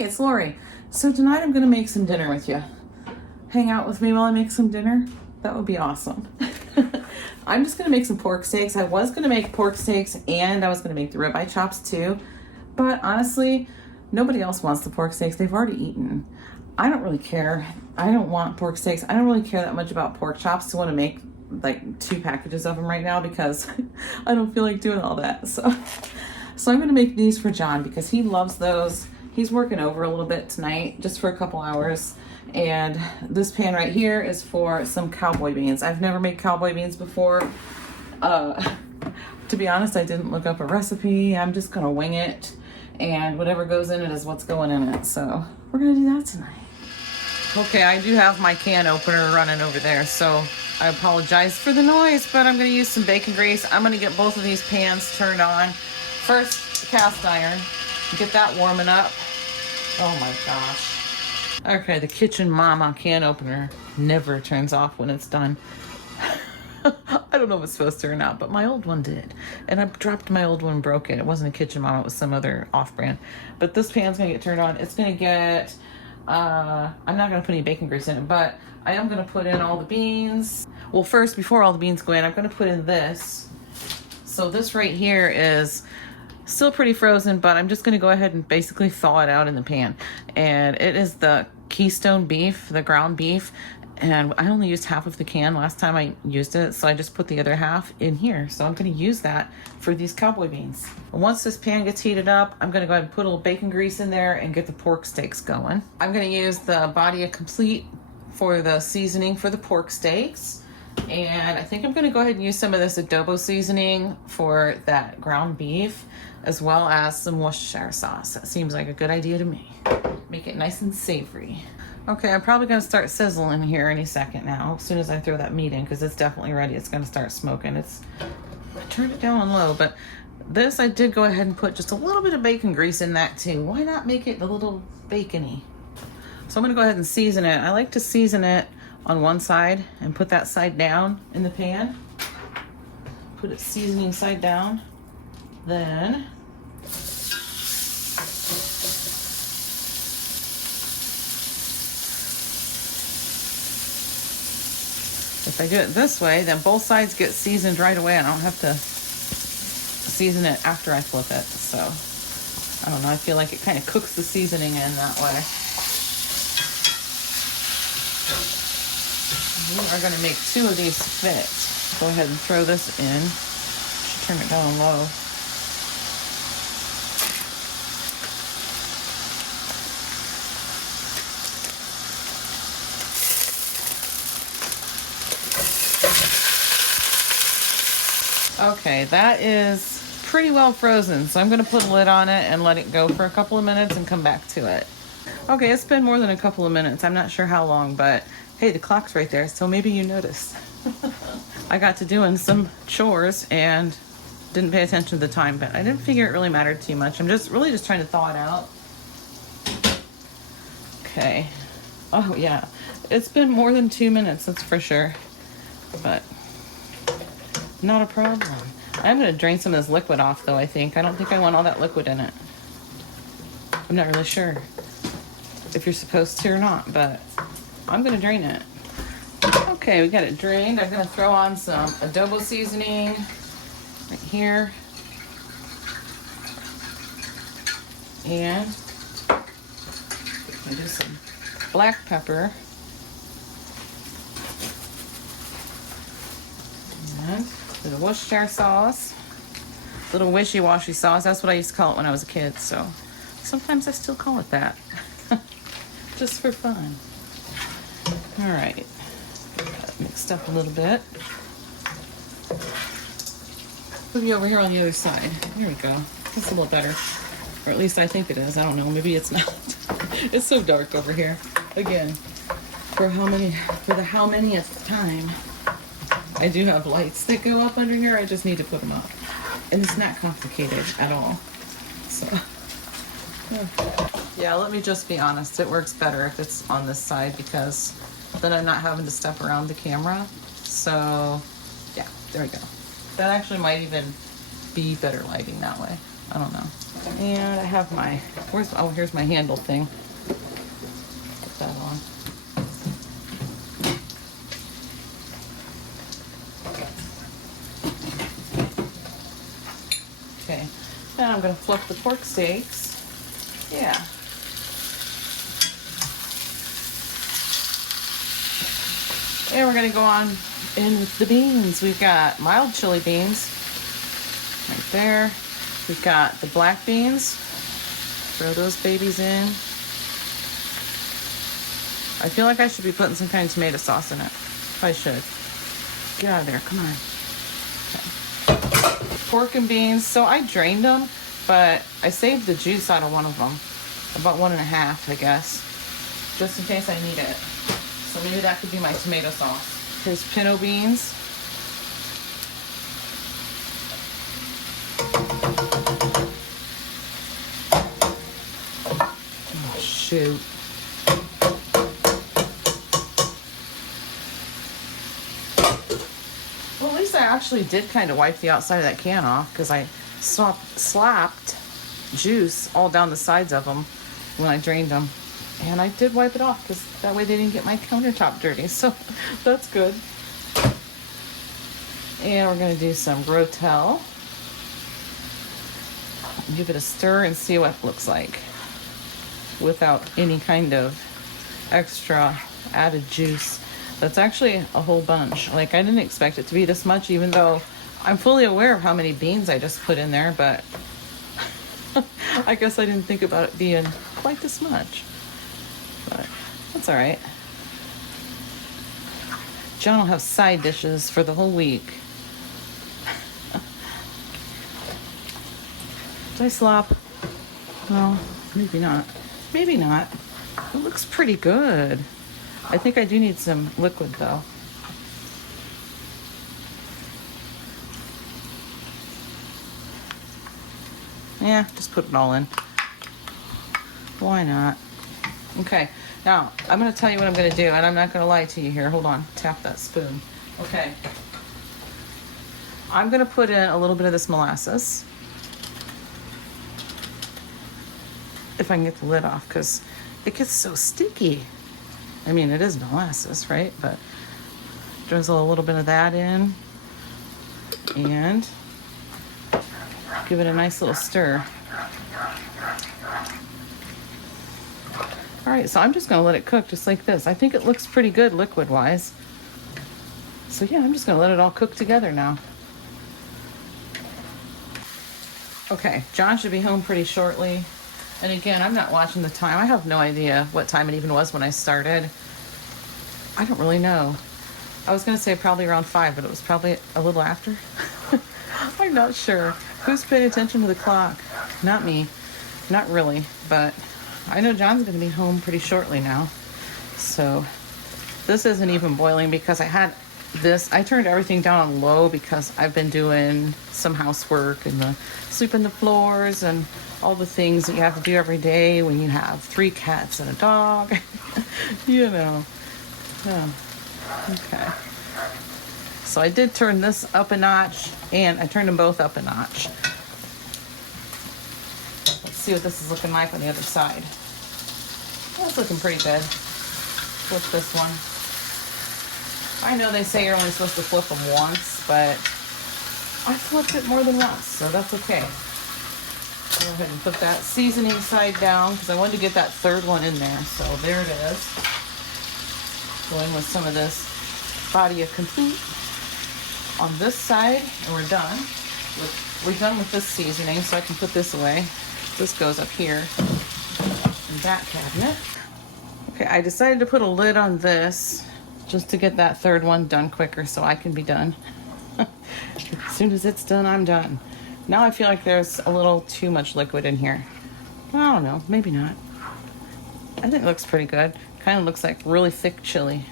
Hey, it's Lori. So tonight I'm gonna make some dinner with you. Hang out with me while I make some dinner? That would be awesome. I'm just gonna make some pork steaks. I was gonna make pork steaks and I was gonna make the ribeye chops too. But honestly, nobody else wants the pork steaks. They've already eaten. I don't really care. I don't want pork steaks. I don't really care that much about pork chops to want to make like 2 packages of them right now because I don't feel like doing all that. So I'm gonna make these for John because he loves those. He's working over a little bit tonight, just for a couple hours. And this pan right here is for some cowboy beans. I've never made cowboy beans before. To be honest, I didn't look up a recipe. I'm just gonna wing it, and whatever goes in it is what's going in it. So we're gonna do that tonight. Okay, I do have my can opener running over there, so I apologize for the noise, but I'm gonna use some bacon grease. I'm gonna get both of these pans turned on. First, cast iron. Get that warming up. Oh my gosh. Okay, the kitchen mama can opener never turns off when it's done. I don't know if it's supposed to or not, but my old one did. And I dropped my old one and broke it. It wasn't a kitchen mama, it was some other off-brand. But this pan's gonna get turned on. It's gonna get, I'm not gonna put any bacon grease in it, but I am gonna put in all the beans. Well, first, before all the beans go in, I'm gonna put in this. So this right here is still pretty frozen, but I'm just gonna go ahead and basically thaw it out in the pan. And it is the Keystone beef, the ground beef. And I only used half of the can last time I used it, so I just put the other half in here. So I'm gonna use that for these cowboy beans. Once this pan gets heated up, I'm gonna go ahead and put a little bacon grease in there and get the pork steaks going. I'm gonna use the Body of Complete for the seasoning for the pork steaks. And I think I'm gonna go ahead and use some of this adobo seasoning for that ground beef, as well as some Worcestershire sauce. That seems like a good idea to me. Make it nice and savory. Okay, I'm probably gonna start sizzling here any second now, as soon as I throw that meat in, because it's definitely ready. It's gonna start smoking. I turned it down on low, but this I did go ahead and put just a little bit of bacon grease in that too. Why not make it a little bacony? So I'm gonna go ahead and season it. I like to season it on one side and put that side down in the pan. Put it seasoning side down. Then if I do it this way, then both sides get seasoned right away and I don't have to season it after I flip it. So I don't know, I feel like it kind of cooks the seasoning in that way. We are going to make 2 of these fit. Go ahead and throw this in. Turn it down low. Okay, that is pretty well frozen, so I'm going to put a lid on it and let it go for a couple of minutes and come back to it. Okay, it's been more than a couple of minutes. I'm not sure how long, but hey, the clock's right there, so maybe you noticed. I got to doing some chores and didn't pay attention to the time, but I didn't figure it really mattered too much. I'm really just trying to thaw it out. Okay. Oh yeah, it's been more than 2 minutes, that's for sure, but not a problem. I'm gonna drain some of this liquid off though, I think. I don't think I want all that liquid in it. I'm not really sure if you're supposed to or not, but I'm gonna drain it. Okay, we got it drained. I'm gonna throw on some adobo seasoning right here. And do some black pepper. And the Worcestershire sauce. Little wishy-washy sauce. That's what I used to call it when I was a kid, so sometimes I still call it that. Just for fun. All right, got it mixed up a little bit. Put me over here on the other side. There we go. It's a little better, or at least I think it is. I don't know. Maybe it's not. It's so dark over here. Again, for the how manyth time, I do have lights that go up under here. I just need to put them up, and it's not complicated at all. So. Yeah, let me just be honest. It works better if it's on this side because then I'm not having to step around the camera. So, yeah, there we go. That actually might even be better lighting that way. I don't know. And I have my, here's my handle thing. Put that on. Okay, now I'm gonna flip the pork steaks. Yeah. And we're gonna go on in with the beans. We've got mild chili beans right there. We've got the black beans. Throw those babies in. I feel like I should be putting some kind of tomato sauce in it. I should. Get out of there, come on. Okay. Pork and beans, so I drained them, but I saved the juice out of one of them. About 1.5, I guess. Just in case I need it. So maybe that could be my tomato sauce. Here's pinto beans. Oh, shoot. Well, at least I actually did kind of wipe the outside of that can off because I slapped juice all down the sides of them when I drained them. And I did wipe it off because that way they didn't get my countertop dirty. So that's good. And we're going to do some rotel. Give it a stir and see what it looks like without any kind of extra added juice. That's actually a whole bunch. Like, I didn't expect it to be this much, even though I'm fully aware of how many beans I just put in there, but I guess I didn't think about it being quite this much. But that's all right. John will have side dishes for the whole week. Did I slop? No, maybe not. Maybe not. It looks pretty good. I think I do need some liquid though. Yeah, just put it all in. Why not? Okay, now I'm going to tell you what I'm going to do, and I'm not going to lie to you here. Hold on, tap that spoon. Okay. I'm going to put in a little bit of this molasses. If I can get the lid off, because it gets so sticky. I mean, it is molasses, right? But drizzle a little bit of that in and give it a nice little stir. All right, so I'm just gonna let it cook just like this. I think it looks pretty good liquid-wise. So yeah, I'm just gonna let it all cook together now. Okay, John should be home pretty shortly. And again, I'm not watching the time. I have no idea what time it even was when I started. I don't really know. I was gonna say probably around 5, but it was probably a little after. I'm not sure. Who's paying attention to the clock? Not me. Not really, but I know John's gonna be home pretty shortly now. So this isn't even boiling because I had this. I turned everything down on low because I've been doing some housework and the sweeping the floors and all the things that you have to do every day when you have 3 cats and a dog. You know. Oh, okay. So I did turn this up a notch, and I turned them both up a notch. Let's see what this is looking like on the other side. Well, it's looking pretty good. Flip this one. I know they say you're only supposed to flip them once, but I flipped it more than once, so that's okay. Go ahead and put that seasoning side down because I wanted to get that third one in there. So there it is. Going with some of this body of complete on this side, and we're done. We're done with this seasoning, so I can put this away. This goes up here in that cabinet. Okay, I decided to put a lid on this just to get that third one done quicker so I can be done. As soon as it's done, I'm done. Now I feel like there's a little too much liquid in here. I don't know, maybe not. I think it looks pretty good. Kind of looks like really thick chili.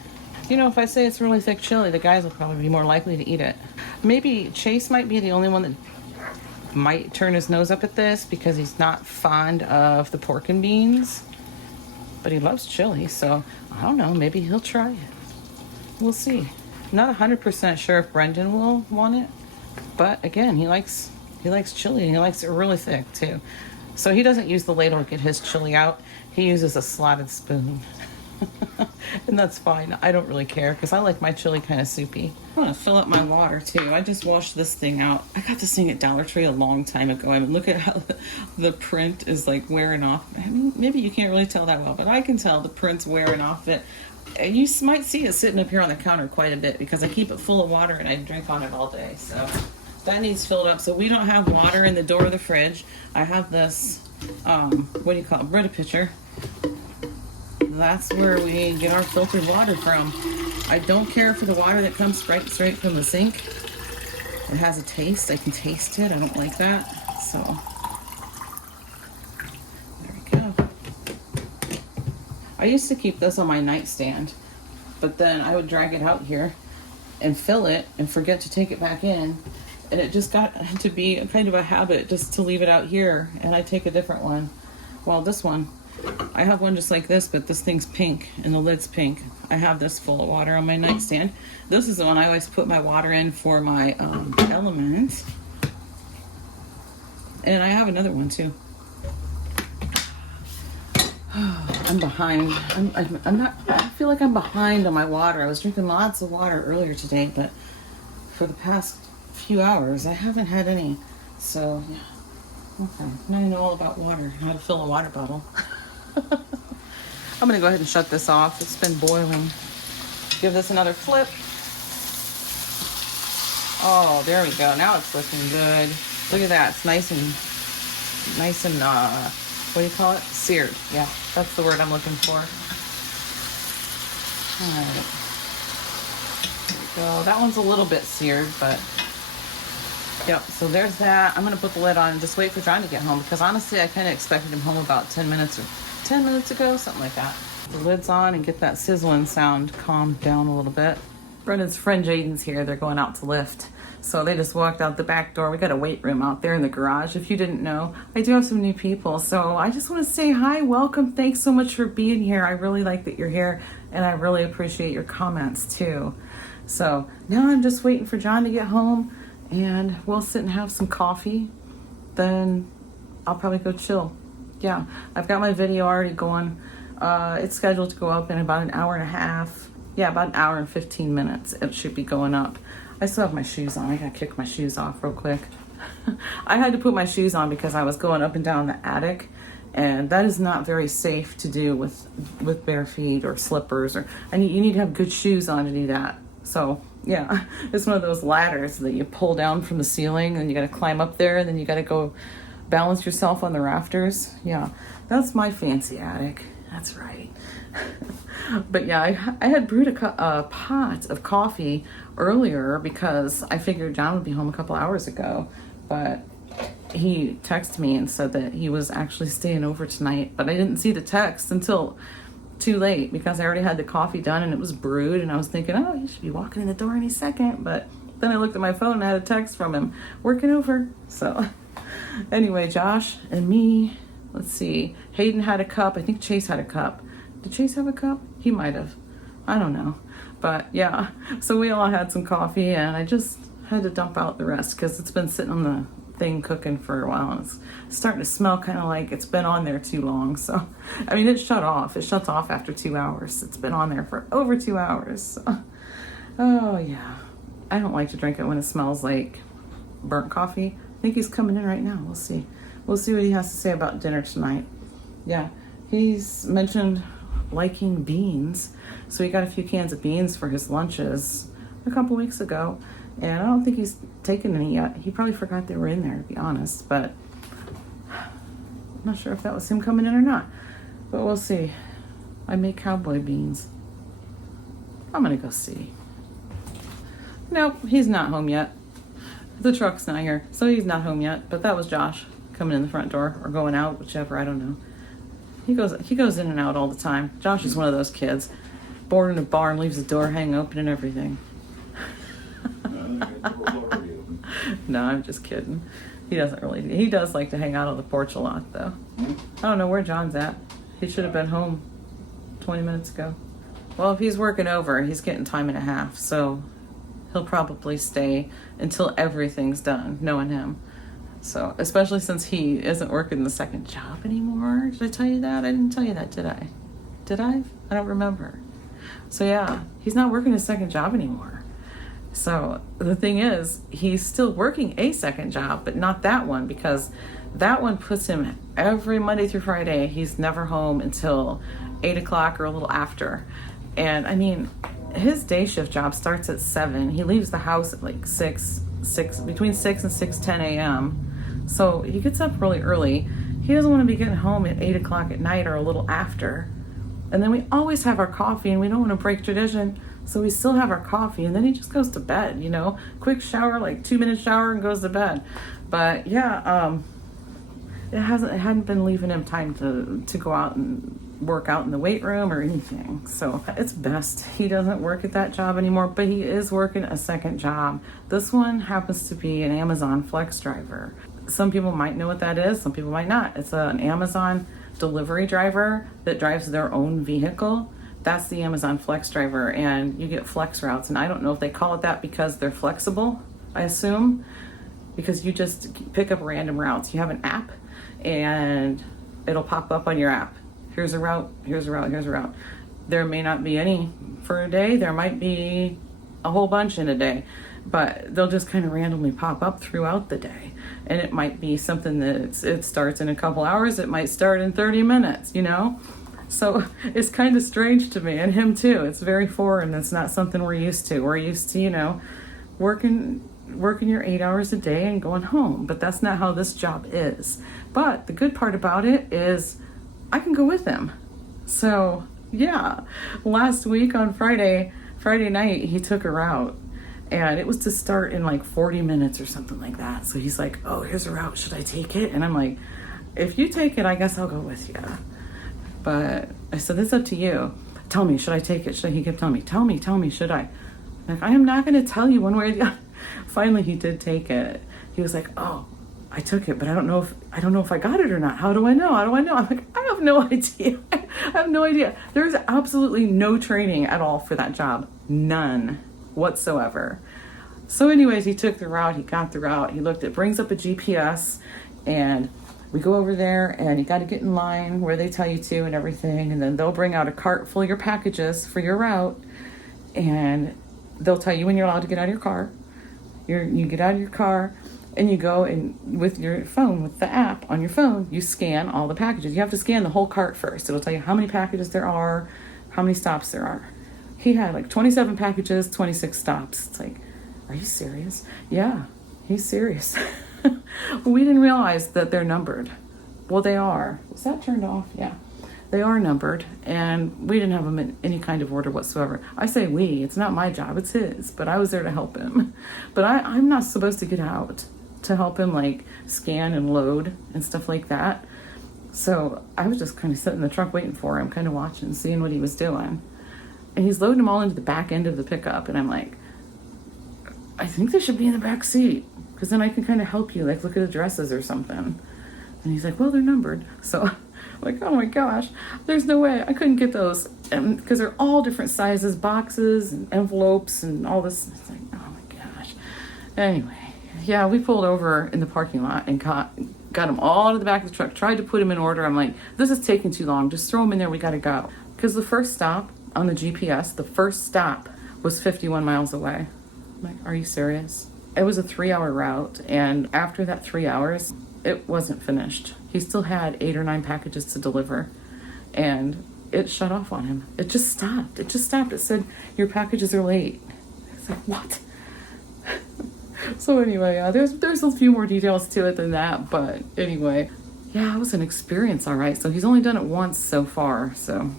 You know, if I say it's really thick chili, the guys will probably be more likely to eat it. Maybe Chase might be the only one that might turn his nose up at this because he's not fond of the pork and beans. But he loves chili, so I don't know, maybe he'll try it. We'll see. Not 100% sure if Brendan will want it, but again, he likes chili and he likes it really thick too. So he doesn't use the ladle to get his chili out. He uses a slotted spoon. And that's fine. I don't really care because I like my chili kind of soupy. I want to fill up my water too. I just washed this thing out. I got this thing at Dollar Tree a long time ago. I mean, look at how the print is like wearing off. I mean, maybe you can't really tell that well, but I can tell the print's wearing off it. You might see it sitting up here on the counter quite a bit because I keep it full of water and I drink on it all day. So that needs filled up. So we don't have water in the door of the fridge. I have this, what do you call it, Brita pitcher. That's where we get our filtered water from. I don't care for the water that comes straight from the sink. It has a taste. I can taste it. I don't like that. So there we go. I used to keep this on my nightstand, but then I would drag it out here and fill it and forget to take it back in. And it just got to be kind of a habit just to leave it out here, and I take a different one. Well, this one, I have one just like this, but this thing's pink and the lid's pink. I have this full of water on my nightstand. This is the one I always put my water in for my elements. And I have another one too. I'm behind. I feel like I'm behind on my water. I was drinking lots of water earlier today, but for the past few hours I haven't had any. So yeah. Okay, now I know all about water, how to fill a water bottle. I'm gonna go ahead and shut this off. It's been boiling. Give this another flip. Oh, there we go. Now it's looking good. Look at that. It's nice and what do you call it? Seared. Yeah, that's the word I'm looking for. All right. There we go. That one's a little bit seared, but yep, so there's that. I'm going to put the lid on and just wait for John to get home because honestly, I kind of expected him home about 10 minutes ago, something like that. The lid's on and get that sizzling sound calmed down a little bit. Brendan's friend Jaden's here. They're going out to lift. So they just walked out the back door. We got a weight room out there in the garage. If you didn't know, I do have some new people. So I just want to say hi, welcome. Thanks so much for being here. I really like that you're here and I really appreciate your comments too. So now I'm just waiting for John to get home. And we'll sit and have some coffee. Then I'll probably go chill. Yeah, I've got my video already going. It's scheduled to go up in about an hour and a half. Yeah, about an hour and 15 minutes. It should be going up. I still have my shoes on. I gotta kick my shoes off real quick. I had to put my shoes on because I was going up and down the attic. And that is not very safe to do with bare feet or slippers. You need to have good shoes on to do that. So yeah, it's one of those ladders that you pull down from the ceiling and you got to climb up there and then you got to go balance yourself on the rafters. Yeah, that's my fancy attic. That's right. But yeah, I had brewed a pot of coffee earlier because I figured John would be home a couple hours ago, but he texted me and said that he was actually staying over tonight, but I didn't see the text until too late because I already had the coffee done and it was brewed and I was thinking, oh, he should be walking in the door any second. But then I looked at my phone and I had a text from him working over. So anyway, Josh and me, let's see, Hayden had a cup. I think Chase had a cup. Did Chase have a cup? He might have. I don't know. But yeah, so we all had some coffee and I just had to dump out the rest because it's been sitting on the thing cooking for a while and it's starting to smell kind of like it's been on there too long. So I mean, it shut off. It shuts off after 2 hours. It's been on there for over 2 hours. So, oh yeah, I don't like to drink it when it smells like burnt coffee. I think he's coming in right now. We'll see what he has to say about dinner tonight. Yeah, he's mentioned liking beans, so he got a few cans of beans for his lunches a couple weeks ago. And I don't think he's taken any yet. He probably forgot they were in there, to be honest. But I'm not sure if that was him coming in or not. But we'll see. I make cowboy beans. I'm going to go see. Nope, he's not home yet. The truck's not here, so he's not home yet. But that was Josh coming in the front door or going out, whichever. I don't know. He goes in and out all the time. Josh is one of those kids. Born in a barn, leaves the door hanging open and everything. No, I'm just kidding. He does like to hang out on the porch a lot though. I don't know where John's at. He should have been home 20 minutes ago. Well, if he's working over, he's getting time and a half, so he'll probably stay until everything's done, knowing him. So, especially since he isn't working the second job anymore. Did I tell you that? I didn't tell you that, did I? Did I? I don't remember. So yeah, he's not working his second job anymore. So the thing is, he's still working a second job, but not that one, because that one puts him every Monday through Friday. He's never home until 8 o'clock or a little after. And I mean, his day shift job starts at 7. He leaves the house at like 6, between 6 and 6:10 a.m. So he gets up really early. He doesn't want to be getting home at 8 o'clock at night or a little after. And then we always have our coffee, and we don't want to break tradition, so we still have our coffee, and then he just goes to bed, you know, quick shower, like 2-minute shower, and goes to bed. But yeah, it hadn't been leaving him time to go out and work out in the weight room or anything. So it's best he doesn't work at that job anymore, but he is working a second job. This one happens to be an Amazon Flex driver. Some people might know what that is, some people might not. It's an Amazon delivery driver that drives their own vehicle. That's the Amazon Flex driver, and you get flex routes. And I don't know if they call it that because they're flexible, I assume, because you just pick up random routes. You have an app, and it'll pop up on your app. Here's a route, here's a route, here's a route. There may not be any for a day. There might be a whole bunch in a day, but they'll just kind of randomly pop up throughout the day. And it might be something that it starts in a couple hours. It might start in 30 minutes, you know? So it's kind of strange to me, and him too. It's very foreign. It's not something we're used to. We're used to, you know, working your 8 hours a day and going home. But that's not how this job is. But the good part about it is I can go with him. So yeah, last week on Friday night, he took a route. And it was to start in like 40 minutes or something like that. So he's like, oh, here's a route. Should I take it? And I'm like, if you take it, I guess I'll go with you. But I said, it's up to you. Tell me, should I take it? He kept telling me, tell me, should I? I'm like, I am not going to tell you one way or the other. Finally, he did take it. He was like, oh, I took it, but I don't know if I got it or not. How do I know? I'm like, I have no idea. I have no idea. There's absolutely no training at all for that job. None whatsoever. So anyways, he took the route, he got the route, brings up a GPS, and we go over there, and you got to get in line where they tell you to and everything, and then they'll bring out a cart full of your packages for your route, and they'll tell you when you're allowed to get out of your car. You get out of your car, and you go, and with your phone, with the app on your phone, you scan all the packages. You have to scan the whole cart first. It'll tell you how many packages there are, how many stops there are. He had like 27 packages, 26 stops. It's like, are you serious? Yeah, he's serious. We didn't realize that they're numbered. Well, they are. Is that turned off? Yeah. They are numbered, and we didn't have them in any kind of order whatsoever. I say we. It's not my job. It's his. But I was there to help him. But I'm not supposed to get out to help him, like, scan and load and stuff like that. So I was just kind of sitting in the truck waiting for him, kind of watching, seeing what he was doing. And he's loading them all into the back end of the pickup. And I'm like, I think they should be in the back seat, because then I can kind of help you, like look at addresses or something. And he's like, well, they're numbered. So I'm like, oh my gosh, there's no way. I couldn't get those, because they're all different sizes, boxes and envelopes and all this. It's like, oh my gosh. Anyway, yeah, we pulled over in the parking lot and got them all to the back of the truck, tried to put them in order. I'm like, this is taking too long. Just throw them in there. We got to go. Because the first stop on the GPS, the first stop was 51 miles away. I'm like, are you serious? It was a 3-hour route, and after that 3 hours, it wasn't finished. He still had 8 or 9 packages to deliver, and it shut off on him. It just stopped. It said, your packages are late. It's like, what? So anyway, there's a few more details to it than that, but anyway, yeah, it was an experience, all right. So he's only done it once so far, so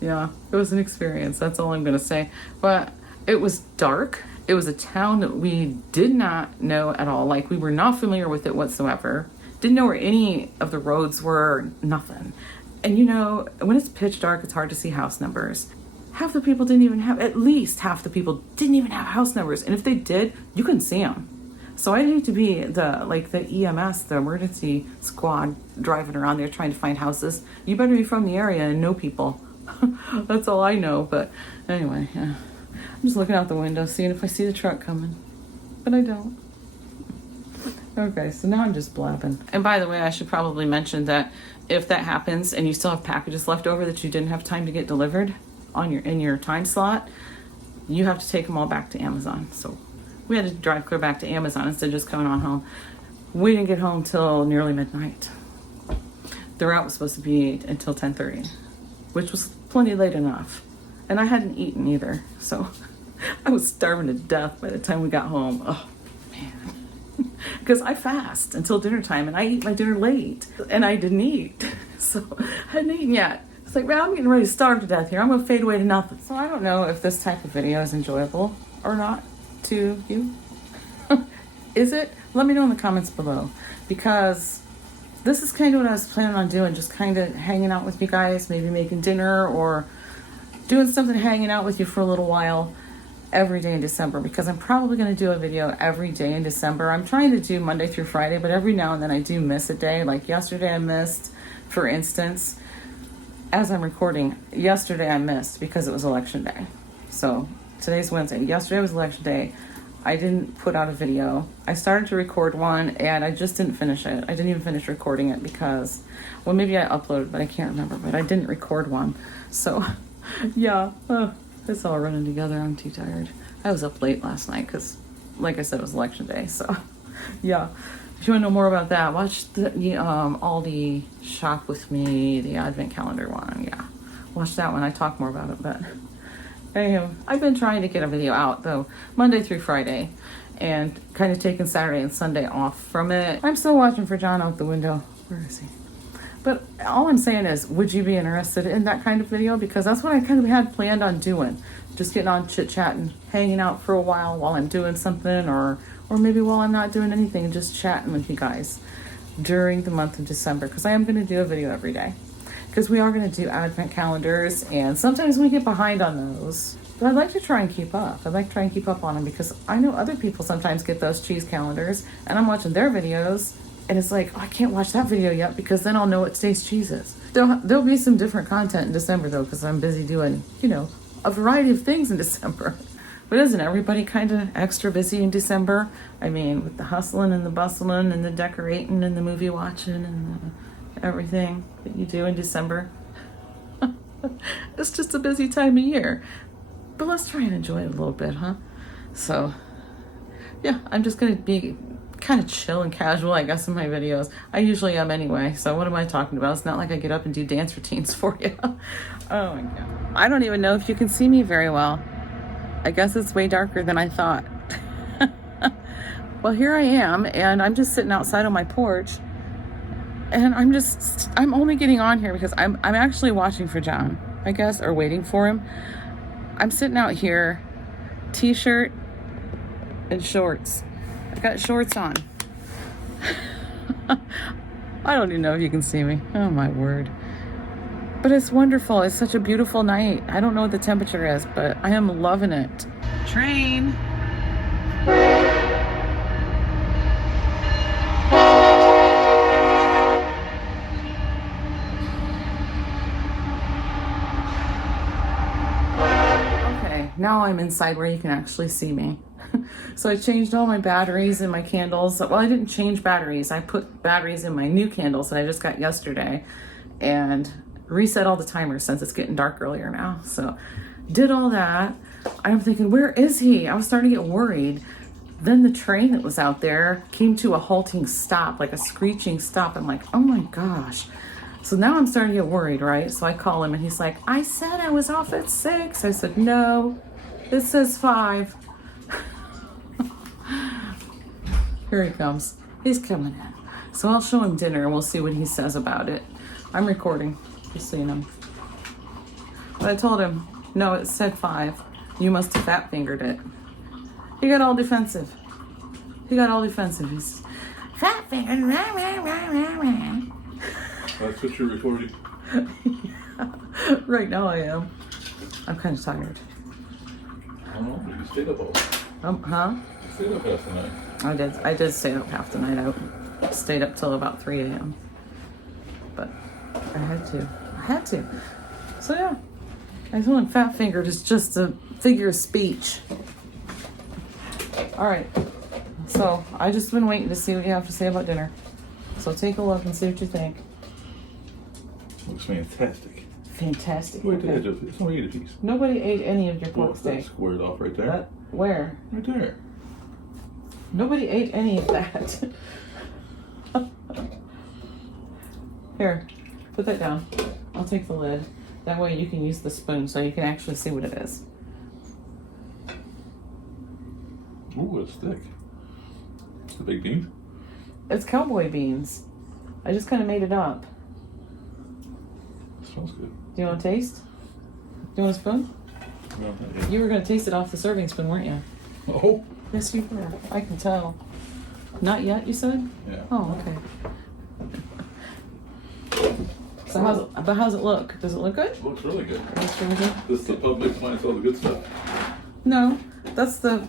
yeah, it was an experience. That's all I'm gonna say. But it was dark. It was a town that we did not know at all. Like, we were not familiar with it whatsoever. Didn't know where any of the roads were, nothing. And you know, when it's pitch dark, it's hard to see house numbers. At least half the people didn't even have house numbers. And if they did, you couldn't see them. So I'd hate to be the EMS, the emergency squad, driving around there trying to find houses. You better be from the area and know people. That's all I know. But anyway, yeah. I'm just looking out the window, seeing if I see the truck coming. But I don't. Okay, so now I'm just blabbing. And by the way, I should probably mention that if that happens and you still have packages left over that you didn't have time to get delivered in your time slot, you have to take them all back to Amazon. So we had to drive clear back to Amazon instead of just coming on home. We didn't get home till nearly midnight. The route was supposed to be until 10:30, which was plenty late enough. And I hadn't eaten either, so I was starving to death by the time we got home. Oh, man. Because I fast until dinner time, and I eat my dinner late, and I didn't eat. So I hadn't eaten yet. It's like, man, I'm getting ready to starve to death here. I'm going to fade away to nothing. So I don't know if this type of video is enjoyable or not to you. Is it? Let me know in the comments below, because this is kind of what I was planning on doing, just kind of hanging out with you guys, maybe making dinner or doing something, hanging out with you for a little while every day in December, because I'm probably going to do a video every day in December. I'm trying to do Monday through Friday, but every now and then I do miss a day. Like yesterday I missed, for instance, as I'm recording, yesterday I missed because it was election day. So today's Wednesday. Yesterday was election day. I didn't put out a video. I started to record one and I just didn't finish it. I didn't even finish recording it because, well, maybe I uploaded, but I can't remember, but I didn't record one. So yeah, it's all running together. I'm too tired. I was up late last night because, like I said, it was election day. So yeah, if you want to know more about that, watch the Aldi Shop With Me, the Advent Calendar one. Yeah, watch that one. I talk more about it, but I've been trying to get a video out though, Monday through Friday, and kind of taking Saturday and Sunday off from it. I'm still watching for John out the window. Where is he? But all I'm saying is, would you be interested in that kind of video? Because that's what I kind of had planned on doing. Just getting on chit-chatting, hanging out for a while I'm doing something, or maybe while I'm not doing anything, just chatting with you guys during the month of December. Because I am going to do a video every day. Because we are going to do Advent calendars, and sometimes we get behind on those. But I'd like to try and keep up. I'd like to try and keep up on them, because I know other people sometimes get those cheese calendars, and I'm watching their videos, and it's like, oh, I can't watch that video yet, because then I'll know what today's cheese is. There'll be some different content in December, though, because I'm busy doing, a variety of things in December. But isn't everybody kind of extra busy in December? I mean, with the hustling and the bustling and the decorating and the movie watching and everything that you do in December. It's just a busy time of year. But let's try and enjoy it a little bit, huh? So, yeah, I'm just going to be kind of chill and casual, I guess, in my videos. I usually am anyway, so what am I talking about? It's not like I get up and do dance routines for you. Oh my God. I don't even know if you can see me very well. I guess it's way darker than I thought. Well, here I am, and I'm just sitting outside on my porch, and I'm only getting on here because I'm actually watching for John, I guess, or waiting for him. I'm sitting out here, t-shirt and shorts. I got shorts on. I don't even know if you can see me. Oh my word. But it's wonderful. It's such a beautiful night. I don't know what the temperature is, but I am loving it. Train. Okay, now I'm inside where you can actually see me. So I changed all my batteries in my candles. Well, I didn't change batteries. I put batteries in my new candles that I just got yesterday and reset all the timers since it's getting dark earlier now. So did all that. I'm thinking, where is he? I was starting to get worried. Then the train that was out there came to a halting stop, like a screeching stop. I'm like, oh my gosh. So now I'm starting to get worried, right? So I call him and he's like, I said I was off at 6. I said, no, it says 5. Here he comes. He's coming in. So I'll show him dinner and we'll see what he says about it. I'm recording, just so you know. But I told him, no, it said 5. You must have fat fingered it. He got all defensive. He's fat fingered. That's what you're recording? Yeah. Right now I am. I'm kind of tired. I don't know, you stayed up all night. Huh? You stayed up half the night. I did stay up half the night. I stayed up till about 3 a.m. But I had to. So yeah, I told him fat fingered is just a figure of speech. All right, So I just been waiting to see what you have to say about dinner. So take a look and see what you think. Looks fantastic. Fantastic. Wait, Okay. it's only 8 apiece. Nobody ate any of your pork That's steak. squared off right there. Where? Right there. Nobody ate any of that. Here, put that down. I'll take the lid. That way you can use the spoon so you can actually see what it is. Ooh, it's thick. It's the big beans. It's cowboy beans. I just kind of made it up. It smells good. Do you want to taste? Do you want a spoon? No, not yet. You were going to taste it off the serving spoon, weren't you? Oh. Yes, you were. I can tell. Not yet, you said? Yeah. Oh, okay. So how's it look? Does it look good? It looks really good. Looks really good? This is the pub mix minus all the good stuff. No, that's the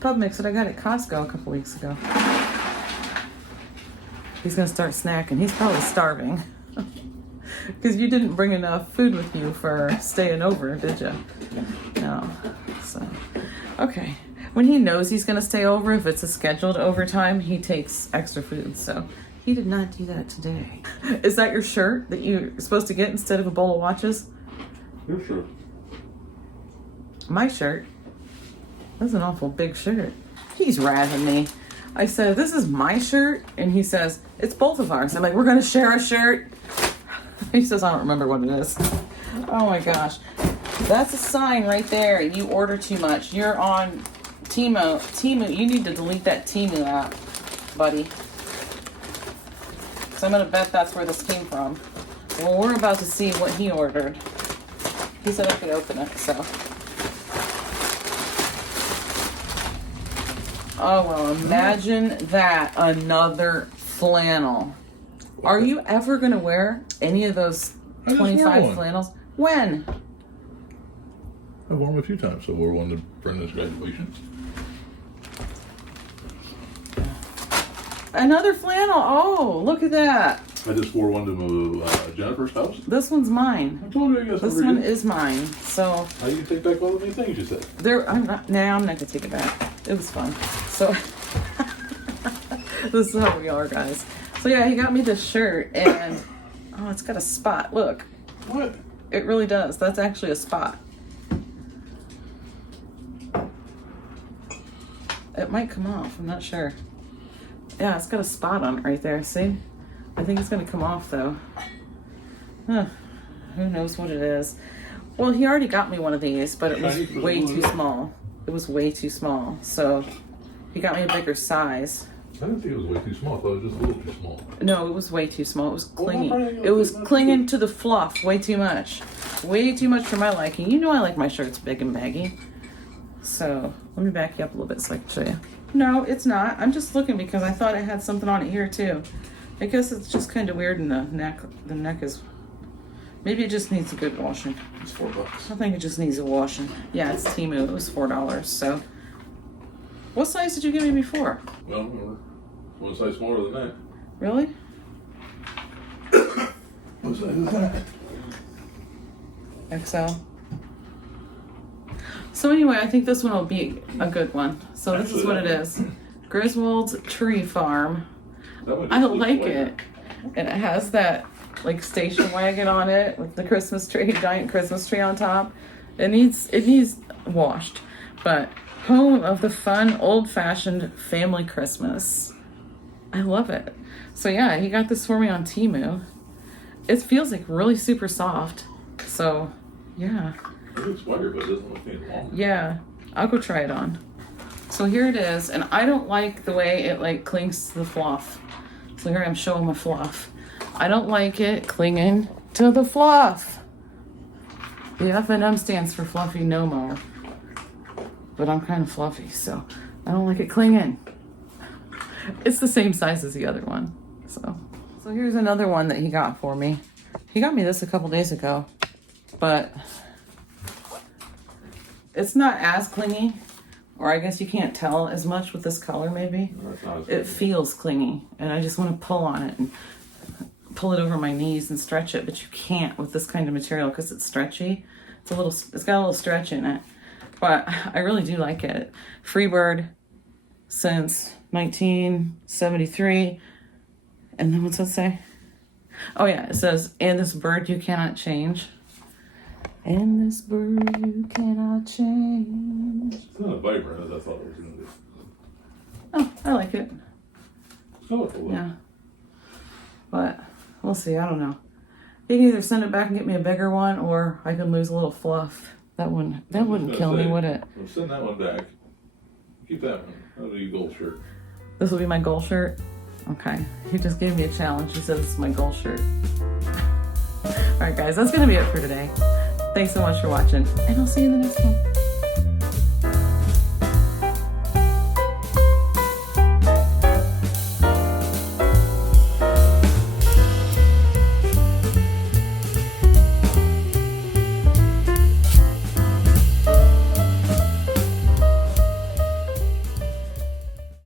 pub mix that I got at Costco a couple weeks ago. He's gonna start snacking. He's probably starving. Because you didn't bring enough food with you for staying over, did you? No. So, okay. When he knows he's gonna stay over, if it's a scheduled overtime, he takes extra food. So he did not do that today. Is that your shirt that you're supposed to get instead of a bowl of watches? Your shirt. My shirt? That's an awful big shirt. He's razzing me. I said, this is my shirt? And he says, it's both of ours. I'm like, we're gonna share a shirt? He says, I don't remember what it is. Oh my gosh. That's a sign right there. You order too much. You're on Temu. You need to delete that Temu app, buddy. So I'm gonna bet that's where this came from. Well, we're about to see what he ordered. He said I could open it, so. Oh, well, imagine that. Another flannel. Are you ever going to wear any of those 25 flannels? When? I've worn them a few times. So wore one to Brenda's graduation. Another flannel. Oh, look at that. I just wore one to Jennifer's house. This one's mine. I told you I guess This one is mine. So. Now you can take back all the new things you said. I'm not going to take it back. It was fun. So. This is how we are, guys. So yeah, he got me this shirt and oh, it's got a spot. Look. What? It really does. That's actually a spot. It might come off. I'm not sure. Yeah, it's got a spot on it right there. See? I think it's going to come off though. Huh. Who knows what it is? Well, he already got me one of these, but it was way too small. It was way too small. So he got me a bigger size. I didn't think it was way too small. I thought it was just a little too small. No, it was way too small. It was clinging. Well, It was clinging to the fluff way too much. Way too much for my liking. You know I like my shirts big and baggy. So let me back you up a little bit so I can show you. No, it's not. I'm just looking because I thought it had something on it here too. I guess it's just kind of weird in the neck. The neck is... Maybe it just needs a good washing. It's $4. I think it just needs a washing. Yeah, it's Temu. It was $4. So, what size did you give me before? Well, one size smaller than that. Really? What size is that? XL. So anyway, I think this one will be a good one. So this is what it is. Griswold's Tree Farm. I like it. And it has that like station wagon on it with the Christmas tree, giant Christmas tree on top. It needs washed. But home of the fun, old-fashioned family Christmas. I love it. So yeah, he got this for me on Temu. It feels like really super soft. So yeah. It looks wider, but it doesn't look any longer. Yeah, I'll go try it on. So here it is, and I don't like the way it like clings to the fluff. So here I'm showing my fluff. I don't like it clinging to the fluff. The F&M stands for fluffy no more. But I'm kind of fluffy, so I don't like it clinging. It's the same size as the other one. So here's another one that he got for me. He got me this a couple days ago, but it's not as clingy, or I guess you can't tell as much with this color maybe. It feels clingy, and I just want to pull on it and pull it over my knees and stretch it, but you can't with this kind of material because it's stretchy. It's got a little stretch in it, but I really do like it. Freebird since 1973. And then what's that say? Oh yeah, it says, and this bird you cannot change. And this bird you cannot change. It's not as vibrant as I thought it was going to be. Oh, I like it. It's colorful though. Yeah. But we'll see, I don't know. You can either send it back and get me a bigger one, or I can lose a little fluff. That wouldn't kill me, would it? Well, send that one back. Keep that one. That'll be your gold shirt. This will be my goal shirt? Okay. He just gave me a challenge. He said this is my goal shirt. Alright guys, that's going to be it for today. Thanks so much for watching, and I'll see you in the next one.